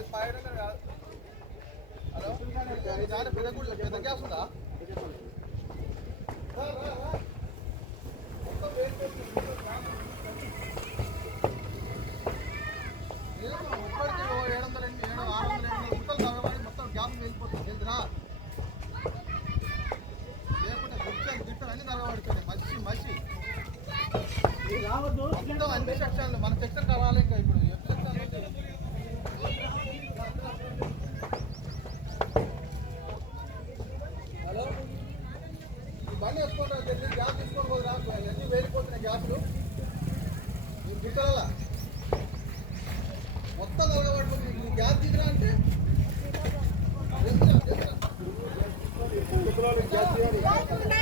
అది పాయడం కాదు. హలో పెద్ద గ్యాస్ ఉందా? మొత్తం వేసుకోవచ్చు. ఒక్కడికి 700 600 గుంటలు తగ్గబడి మొత్తం గ్యాస్ వెళ్ళిపోతుంది. తెలుసురా? లేకుంటే గుర్చాలు గిట్టలు అన్ని తగ్గబడుతుంది. మసి మొత్తం అన్ని సెక్షన్లు మన సెక్షన్ కావాలి. ఇంకా ఇప్పుడు హలో బండి వేసుకోండి. గ్యాస్ తీసుకొని పోదురా, అన్నీ వేలిపోతున్నాయి గ్యాసులు. మీరు గిట్టలా మొత్తం తగ్గబడుతుంది. గ్యాస్ దిగిరా అంటే గ్యాస్